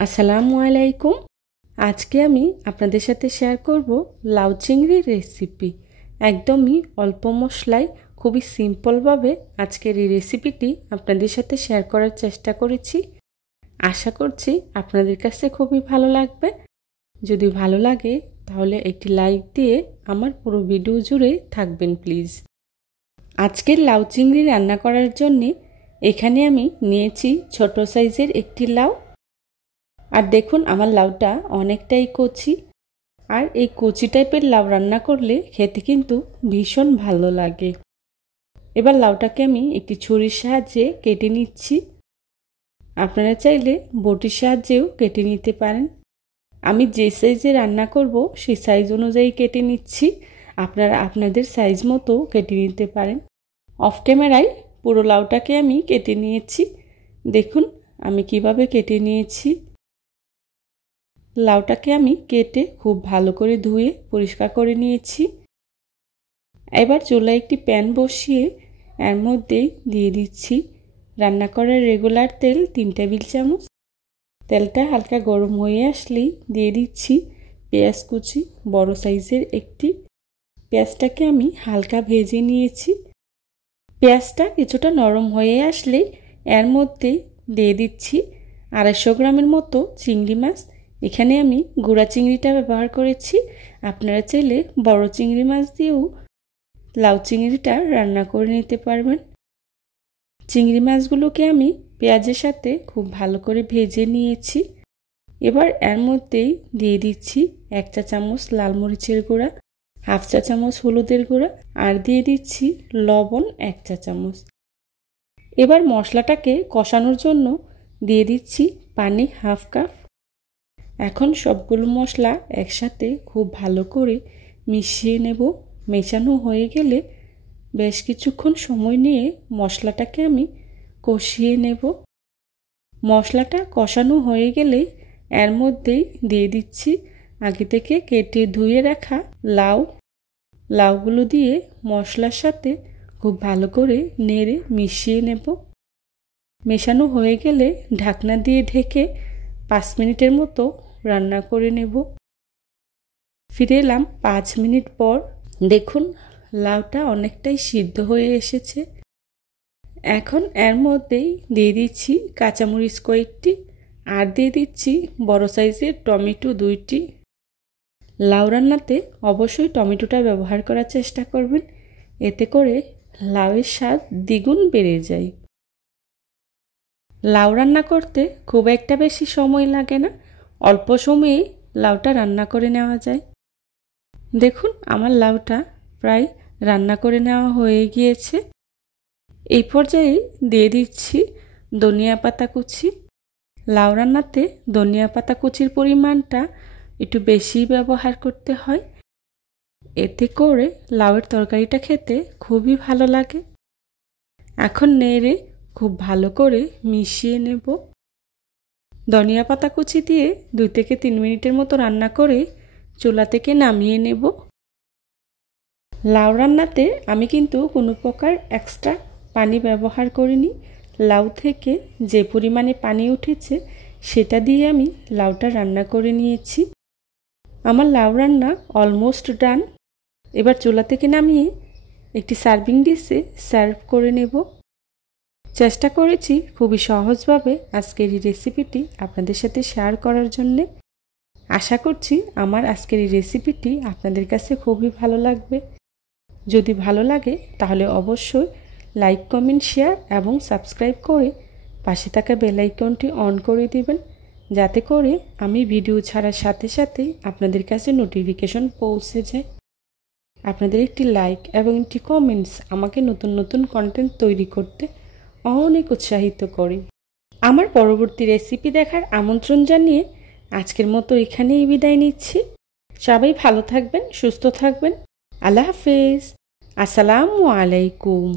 আসসালামু আলাইকুম। আজকে আমি আপনাদের সাথে শেয়ার করব লাউ চিংড়ির রেসিপি। একদমই অল্প মশলায় খুবই সিম্পলভাবে আজকের এই রেসিপিটি আপনাদের সাথে শেয়ার করার চেষ্টা করেছি। আশা করছি আপনাদের কাছে খুবই ভালো লাগবে। যদি ভালো লাগে তাহলে একটি লাইক দিয়ে আমার পুরো ভিডিও জুড়ে থাকবেন প্লিজ। আজকের লাউ চিংড়ি রান্না করার জন্য এখানে আমি নিয়েছি ছোট সাইজের একটি লাউ। আর দেখুন আমার লাউটা অনেকটাই কচি, আর এই কচি টাইপের লাউ রান্না করলে খেতে কিন্তু ভীষণ ভালো লাগে। এবার লাউটাকে আমি একটি ছুরির সাহায্যে কেটে নিচ্ছি। আপনারা চাইলে বটির সাহায্যেও কেটে নিতে পারেন। আমি যে সাইজে রান্না করব সেই সাইজ অনুযায়ী কেটে নিচ্ছি। আপনারা আপনাদের সাইজ মতো কেটে নিতে পারেন। অফ ক্যামেরায় পুরো লাউটাকে আমি কেটে নিয়েছি। দেখুন আমি কিভাবে কেটে নিয়েছি। লাউটাকে আমি কেটে খুব ভালো করে ধুয়ে পরিষ্কার করে নিয়েছি। এবার চুলায় একটি প্যান বসিয়ে এর মধ্যেই দিয়ে দিচ্ছি রান্না করার রেগুলার তেল 3 টেবিল চামচ। তেলটা হালকা গরম হয়ে আসলেই দিয়ে দিচ্ছি পেঁয়াজ কুচি, বড় সাইজের একটি। পেঁয়াজটাকে আমি হালকা ভেজে নিয়েছি। পেঁয়াজটা কিছুটা নরম হয়ে আসলেই এর মধ্যেই দিয়ে দিচ্ছি 250 গ্রামের মতো চিংড়ি মাছ। এখানে আমি গুঁড়া চিংড়িটা ব্যবহার করেছি। আপনারা চাইলে বড় চিংড়ি মাছ দিয়েও লাউ চিংড়িটা রান্না করে নিতে পারবেন। চিংড়ি মাছগুলোকে আমি পেঁয়াজের সাথে খুব ভালো করে ভেজে নিয়েছি। এবার এর মধ্যেই দিয়ে দিচ্ছি 1 চা চামচ লাল মরিচের গুঁড়া, 1/2 চা চামচ হলুদের গুঁড়া, আর দিয়ে দিচ্ছি লবণ 1 চা চামচ। এবার মশলাটাকে কষানোর জন্য দিয়ে দিচ্ছি পানি 1/2 কাপ। এখন সবগুলো মশলা একসাথে খুব ভালো করে মিশিয়ে নেব। মেশানো হয়ে গেলে বেশ কিছুক্ষণ সময় নিয়ে মশলাটাকে আমি কষিয়ে নেব। মশলাটা কষানো হয়ে গেলে এর মধ্যেই দিয়ে দিচ্ছি আগে থেকে কেটে ধুয়ে রাখা লাউগুলো দিয়ে মশলার সাথে খুব ভালো করে নেড়ে মিশিয়ে নেব। মেশানো হয়ে গেলে ঢাকনা দিয়ে ঢেকে 5 মিনিটের মতো রান্না করে নেব। ফিরে এলাম 5 মিনিট পর। দেখুন লাউটা অনেকটাই সিদ্ধ হয়ে এসেছে। এখন এর মধ্যেই দিয়ে দিচ্ছি কাঁচামরিচ কয়েকটি, আর দিয়ে দিচ্ছি বড় সাইজের টমেটো 2টি। লাউ রান্নাতে অবশ্যই টমেটোটা ব্যবহার করার চেষ্টা করবেন, এতে করে লাউয়ের স্বাদ দ্বিগুণ বেড়ে যায়। লাউ রান্না করতে খুব একটা বেশি সময় লাগে না, অল্প সময়ে লাউটা রান্না করে নেওয়া যায়। দেখুন আমার লাউটা প্রায় রান্না করে নেওয়া হয়ে গিয়েছে। এই পর্যায়ে দিয়ে দিচ্ছি ধনিয়া পাতা কুচি। লাউ রান্নাতে ধনিয়া পাতা কুচির পরিমাণটা একটু বেশি ব্যবহার করতে হয়, এতে করে লাউয়ের তরকারিটা খেতে খুবই ভালো লাগে। এখন নেড়ে খুব ভালো করে মিশিয়ে নেব। ধনিয়া পাতা কুচি দিয়ে 2 থেকে 3 মিনিটের মতো রান্না করে চুলা থেকে নামিয়ে নেব। লাউ রান্নাতে আমি কিন্তু কোনো প্রকার এক্সট্রা পানি ব্যবহার করিনি। লাউ থেকে যে পরিমাণে পানি উঠেছে সেটা দিয়ে আমি লাউটা রান্না করে নিয়েছি। আমার লাউ রান্না অলমোস্ট ডান। এবার চুলা থেকে নামিয়ে একটি সার্ভিং ডিশে সার্ভ করে নেব। চেষ্টা করেছি খুবই সহজভাবে আজকের এই রেসিপিটি আপনাদের সাথে শেয়ার করার জন্যে। আশা করছি আমার আজকের এই রেসিপিটি আপনাদের কাছে খুবই ভালো লাগবে। যদি ভালো লাগে তাহলে অবশ্যই লাইক, কমেন্ট, শেয়ার এবং সাবস্ক্রাইব করে পাশে থাকা বেল আইকনটি অন করে দিবেন, যাতে করে আমি ভিডিও ছাড়ার সাথে সাথেই আপনাদের কাছে নোটিফিকেশন পৌঁছে যায়। আপনাদের একটি লাইক এবং একটি কমেন্টস আমাকে নতুন নতুন কন্টেন্ট তৈরি করতে অনেক উৎসাহিত করে। আমার পরবর্তী রেসিপি দেখার আমন্ত্রণ জানিয়ে আজকের মতো এখানেই বিদায় নিচ্ছি। সবাই ভালো থাকবেন, সুস্থ থাকবেন। আল্লাহ হাফেজ। আসসালামু আলাইকুম।